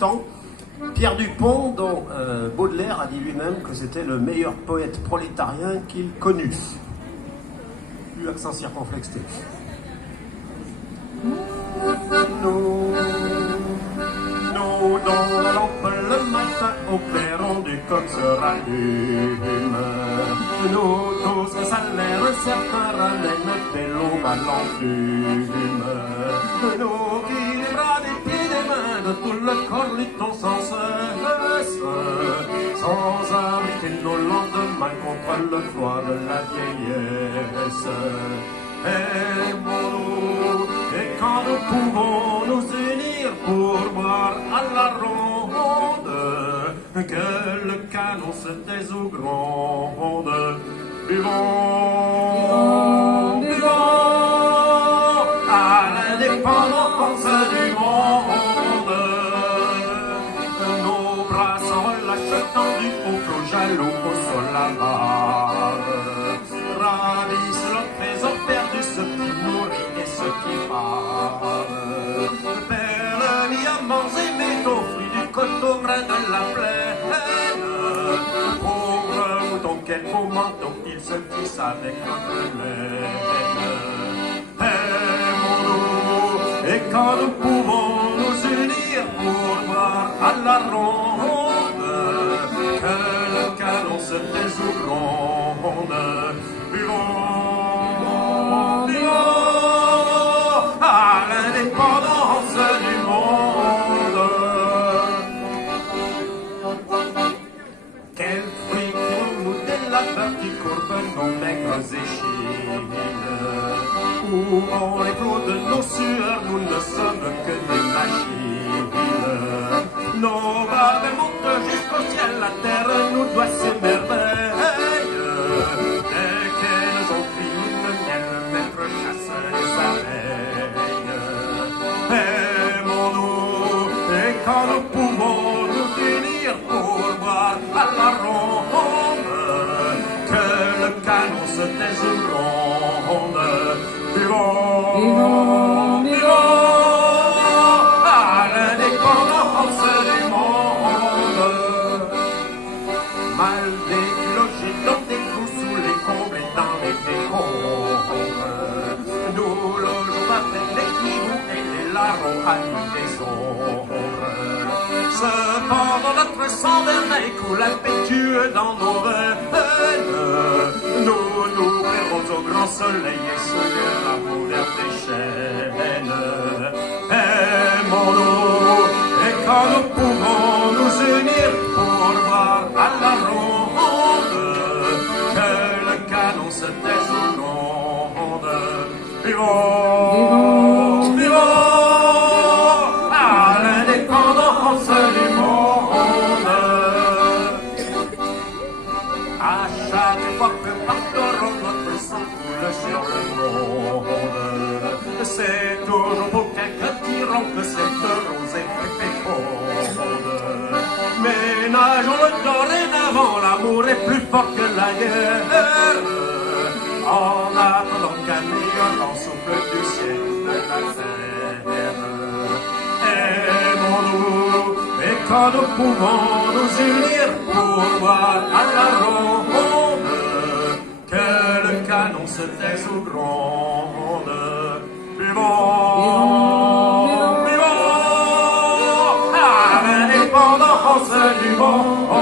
temps. Pierre Dupont, dont Baudelaire a dit lui-même que c'était le meilleur poète prolétarien qu'il connut. Plus accent circonflexé. Nous dans la lampe le matin au clairon du coq se rallume. Nous tous le salaire, certains ramènent des longs à l'enfume. Nous qui les bras, des pieds, des mains, de tout le corps luttons sans cesse, sans abriter nos lendemains contre le froid de la vieillesse. Aimons-nous, et quand nous pouvons nous unir pour boire à la ronde, que le canon se taise ou gronde. Buvons, buvons, à l'indépendance du monde. Nos bras sans relâche tendus au flot jaloux au sol avare, ravissent le trésor perdu, ce qui mourit et ce qui part. Perles, diamants et métaux, fruits du coteau, brin de la plaine. Pauvre mouton, quel beau manteau, il se tisse avec notre laine. Aimons-nous, et quand nous pouvons nous unir pour boire à la ronde, que le canon se taise ou gronde. Buvons, buvons, à l'indépendance du monde. Quel fruit pour nous des labeurs qui courbent nos maigres échines, où on les flots de nos sueurs, nous ne sommes que des machines. Nos bras montent jusqu'au ciel, la terre nous doit ses merveilles. Dès qu'elles ont fini le miel, le maître chasse les abeilles. Aimons-nous, et quand nous pouvons nous unir pour boire à la ronde, que le canon se taise ou gronde. Buvons, buvons, à l'indépendance du monde. Mal délogés dans des trous sous les combles et dans les décombres, nous logeons avec les kiwous et les larrons à l'île des ombres. Cependant notre sang vermeil coule impétueux dans nos veines. Nous nous verrons au grand soleil et sous l'amour des chaînes. Aimons-nous, et quand nous pouvons nous unir pour boire à la ronde, que le canon se taise ou gronde. Vivons, vivons, à l'indépendance du monde. À chaque fois que partirons notre sang coule sur le monde, c'est toujours pour quelques tyrans que cette rosée féconde. Ménageons-le dorénavant, l'amour est plus fort que la guerre. En attendant qu'un meilleur vent souffle du ciel de la terre. Aimons-nous, et quand nous pouvons nous unir pour boire à la ronde, que le canon se taise ou gronde. Buvons, buvons, à l'indépendance du monde.